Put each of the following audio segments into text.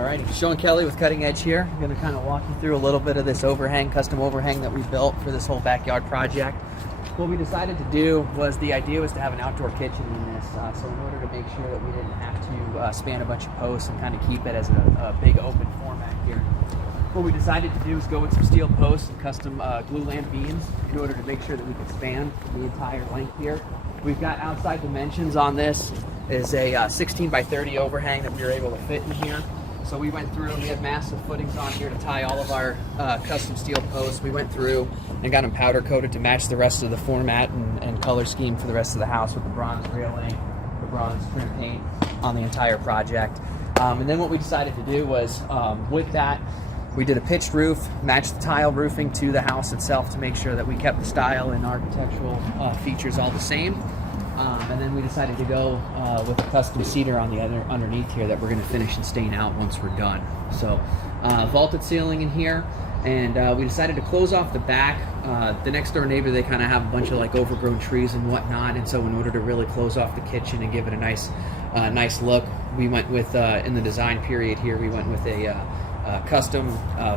Alright, Sean Kelly with Cutting Edge here. I'm going to kind of walk you through a little bit of this overhang, custom overhang that we built for this whole backyard project. What we decided to do was, the idea was to have an outdoor kitchen in this, so in order to make sure that we didn't have to span a bunch of posts and kind of keep it as a big open format here, what we decided to do is go with some steel posts and custom glue lamp beams in order to make sure that we could span the entire length here. We've got outside dimensions on this. Is a 16 by 30 overhang that we were able to fit in here. So we went through and we had massive footings on here to tie all of our custom steel posts. We went through and got them powder coated to match the rest of the format and color scheme for the rest of the house, with the bronze railing, the bronze trim paint on the entire project. And then what we decided to do was, with that, we did a pitched roof, matched the tile roofing to the house itself to make sure that we kept the style and architectural features all the same. And then we decided to go with a custom cedar on the underneath here that we're going to finish and stain out once we're done. So vaulted ceiling in here, and we decided to close off the back. The next door neighbor, they kind of have a bunch of like overgrown trees and whatnot, and so in order to really close off the kitchen and give it a nice look, we went with in the design period here, we went with a custom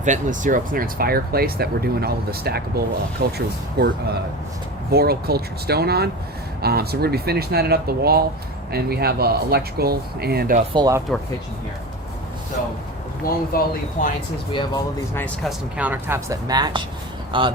ventless zero clearance fireplace that we're doing all of the stackable Voral cultured stone on. So we're going to be finishing that up the wall, and we have electrical and full outdoor kitchen here. So along with all the appliances, we have all of these nice custom countertops that match.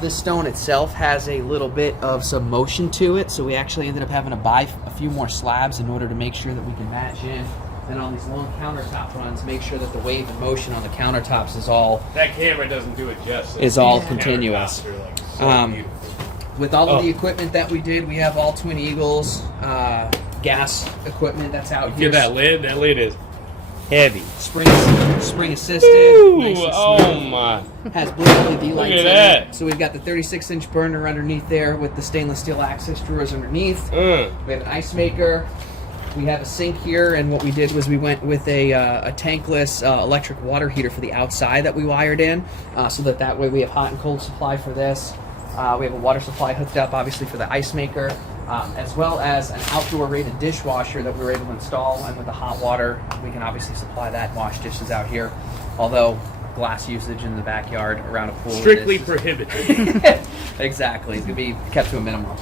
This stone itself has a little bit of some motion to it, so we actually ended up having to buy a few more slabs in order to make sure that we can match in. And on these long countertop runs, make sure that the wave and motion on the countertops is all... That camera doesn't do it justice. Is all continuous. Like so with all of the equipment that we did, we have all Twin Eagles gas equipment that's out here. Get that lid. That lid is heavy. Spring assisted. Ooh, Nice and oh smooth. my! Has blue LED lights in that. it. So we've got the 36-inch burner underneath there with the stainless steel access drawers underneath. We have an ice maker. We have a sink here, and what we did was we went with a tankless electric water heater for the outside that we wired in, so that way we have hot and cold supply for this. We have a water supply hooked up, obviously, for the ice maker, as well as an outdoor rated dishwasher that we were able to install, and with the hot water, we can obviously supply that and wash dishes out here, although glass usage in the backyard around a pool strictly prohibited. Exactly, it's going to be kept to a minimum.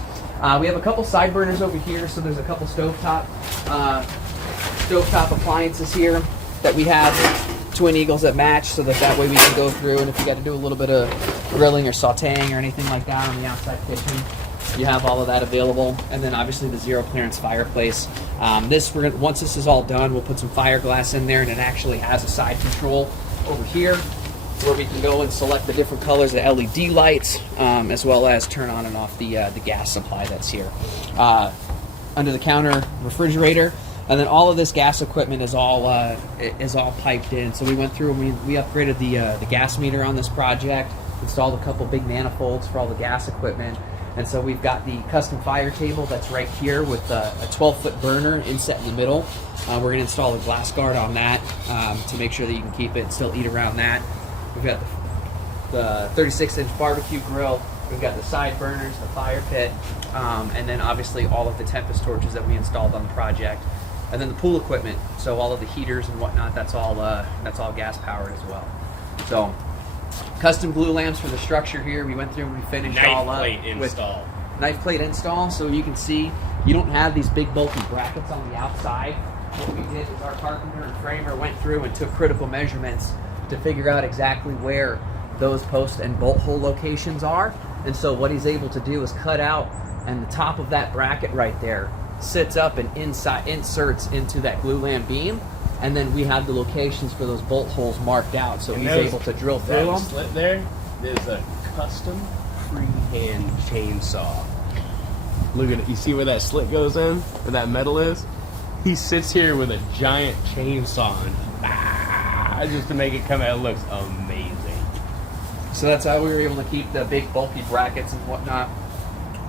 We have a couple side burners over here, so there's a couple stovetop appliances here that we have Twin Eagles that match, so that way we can go through, and if you got to do a little bit of grilling or sauteing or anything like that on the outside kitchen, you have all of that available. And then obviously the zero clearance fireplace. Once this is all done, we'll put some fiberglass in there, and it actually has a side control over here where we can go and select the different colors of LED lights, as well as turn on and off the gas supply that's here. Under the counter refrigerator, and then all of this gas equipment is all piped in. So we went through and we upgraded the gas meter on this project, installed a couple big manifolds for all the gas equipment, and so we've got the custom fire table that's right here with a 12-foot burner inset in the middle. We're going to install a glass guard on that to make sure that you can keep it and still eat around that. We've got the 36-inch barbecue grill. We've got the side burners, the fire pit, and then obviously all of the Tempest torches that we installed on the project, and then the pool equipment. So all of the heaters and whatnot, that's all gas powered as well. So custom glue lamps for the structure here. We went through and we finished all up with knife plate install. So you can see you don't have these big bulky brackets on the outside. What we did is our carpenter and framer went through and took critical measurements to figure out exactly where those post and bolt hole locations are. And so what he's able to do is cut out, and the top of that bracket right there sits up and inserts into that glue lamp beam, and then we have the locations for those bolt holes marked out, so he's able to drill through them. Slit there's a custom freehand chainsaw. Look at it. You see where that slit goes in, where that metal is? He sits here with a giant chainsaw and just to make it come out. It looks amazing. So that's how we were able to keep the big bulky brackets and whatnot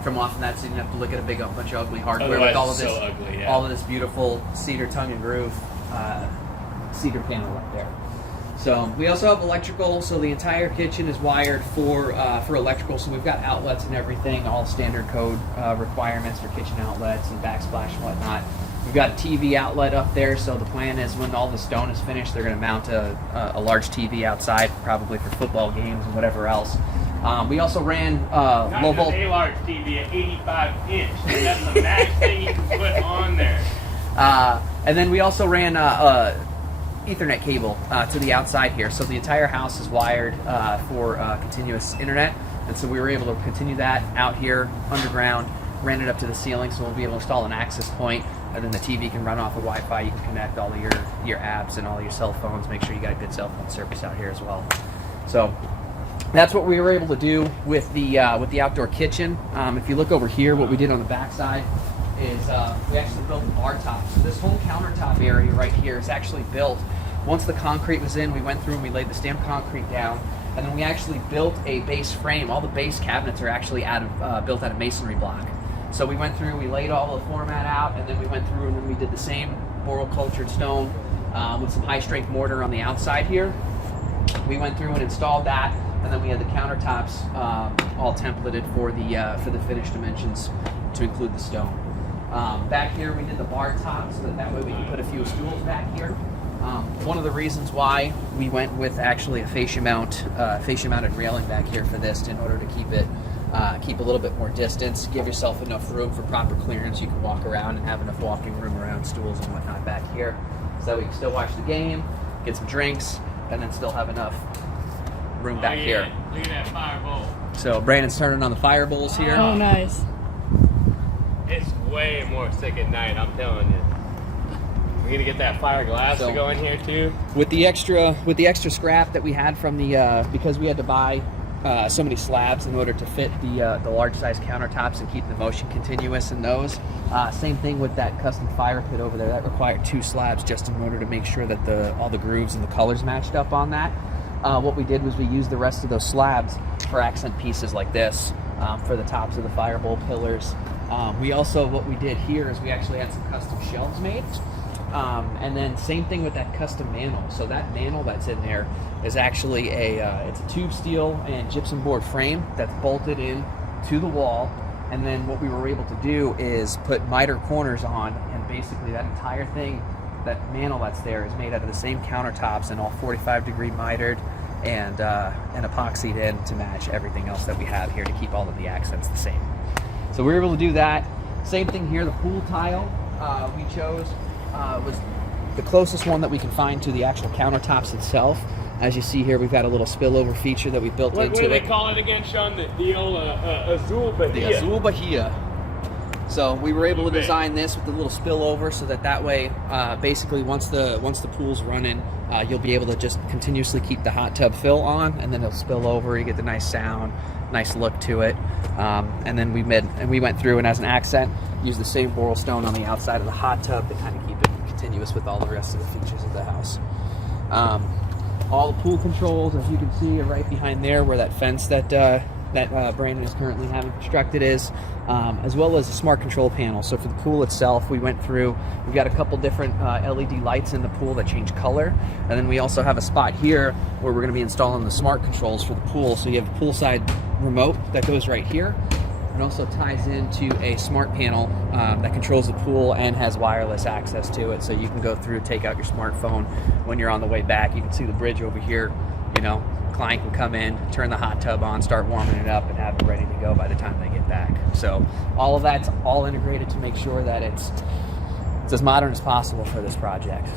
from off, and that, so you didn't have to look at a bunch of ugly hardware. Otherwise, with all of this, so ugly, yeah. all of this beautiful cedar tongue and groove cedar panel up there. So we also have electrical. So the entire kitchen is wired for electrical. So we've got outlets and everything, all standard code requirements for kitchen outlets and backsplash and whatnot. We've got a TV outlet up there, so the plan is when all the stone is finished, they're going to mount a large TV outside, probably for football games and whatever else. We also ran Not low just volt. a large TV, an 85 inch. That's the max thing you can put on there. And then we also ran Ethernet cable to the outside here, so the entire house is wired for continuous internet, and so we were able to continue that out here underground, ran it up to the ceiling, so we'll be able to install an access point, and then the TV can run off of Wi-Fi. You can connect all of your apps and all of your cell phones. Make sure you got a good cell phone service out here as well. So that's what we were able to do with the outdoor kitchen. If you look over here, what we did on the back side is we actually built a bar top. So this whole countertop area right here is actually built. Once the concrete was in, we went through and we laid the stamped concrete down, and then we actually built a base frame. All the base cabinets are actually built out of masonry block. So we went through, we laid all the format out, and then we went through and then we did the same boral cultured stone with some high strength mortar on the outside here. We went through and installed that, and then we had the countertops all templated for the finished dimensions to include the stone. Back here we did the bar top so that way we can put a few stools back here. One of the reasons why we went with actually a fascia mounted railing back here for this, in order to keep a little bit more distance, give yourself enough room for proper clearance. You can walk around and have enough walking room around stools and whatnot back here, so that we can still watch the game, get some drinks, and then still have enough room back here. Look at that fire bowl. So Brandon's turning on the fire bowls here. Oh, nice. It's way more sick at night, I'm telling you. We're gonna get that fire glass to go in here too. With the extra scrap that we had from the because we had to buy so many slabs in order to fit the large size countertops and keep the motion continuous in those. Same thing with that custom fire pit over there. That required 2 slabs just in order to make sure that all the grooves and the colors matched up on that. What we did was we used the rest of those slabs for accent pieces like this for the tops of the fire bowl pillars. What we did here is we actually had some custom shelves made. And then same thing with that custom mantle. So that mantle that's in there is actually it's a tube steel and gypsum board frame that's bolted in to the wall. And then what we were able to do is put miter corners on, and basically that entire thing, that mantle that's there, is made out of the same countertops and all 45-degree mitered and epoxied in to match everything else that we have here to keep all of the accents the same. So we were able to do that. Same thing here, the pool tile we chose was the closest one that we can find to the actual countertops itself. As you see here, we've got a little spillover feature that we built into it. What do they call it again, Sean? The old Azul Bahia. The Azul Bahia. So we were able to design this with the little spillover so that way, basically once the pool's running, you'll be able to just continuously keep the hot tub fill on, and then it'll spill over. You get the nice sound, nice look to it. And then we went through and as an accent, used the same boral stone on the outside of the hot tub to kind of keep it continuous with all the rest of the features of the house. All the pool controls, as you can see, are right behind there where that fence that Brandon is currently having constructed is, as well as a smart control panel. So for the pool itself, we went through, we've got a couple different LED lights in the pool that change color, and then we also have a spot here where we're going to be installing the smart controls for the pool. So you have a poolside remote that goes right here, and also ties into a smart panel that controls the pool and has wireless access to it. So you can go through, take out your smartphone when you're on the way back. You can see the bridge over here. Client can come in, turn the hot tub on, start warming it up, and have it ready to go by the time they get back. So all of that's all integrated to make sure that it's as modern as possible for this project.